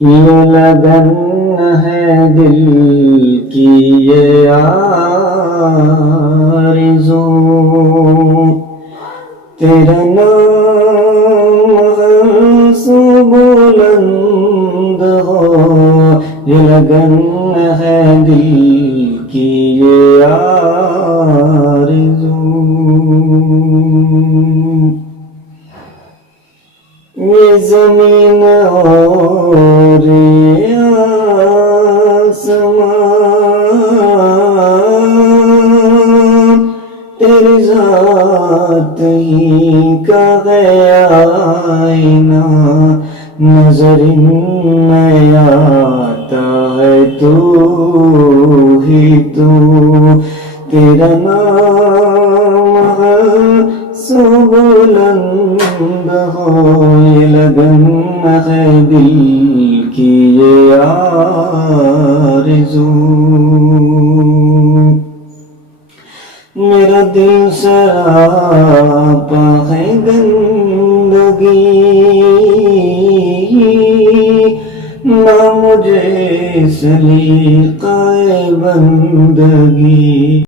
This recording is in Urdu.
یہ لگن ہے دل کی یہ آرزو، تیرا نام ہر سو بلند ہو، یہ لگن ہے دل کی یہ آرزو۔ یہ زمین اور یہ آسمان تیری ذات ہی کا ہے آئینہ، نظر میں آتا ہے تو ہی تو، تیرا نام ہر سو بلند ہو، یہ لگن ہے دل کی یہ آرزو۔ میرا دل سراپا ہے گندگی، نہ مجھے سلیقہ بندگی،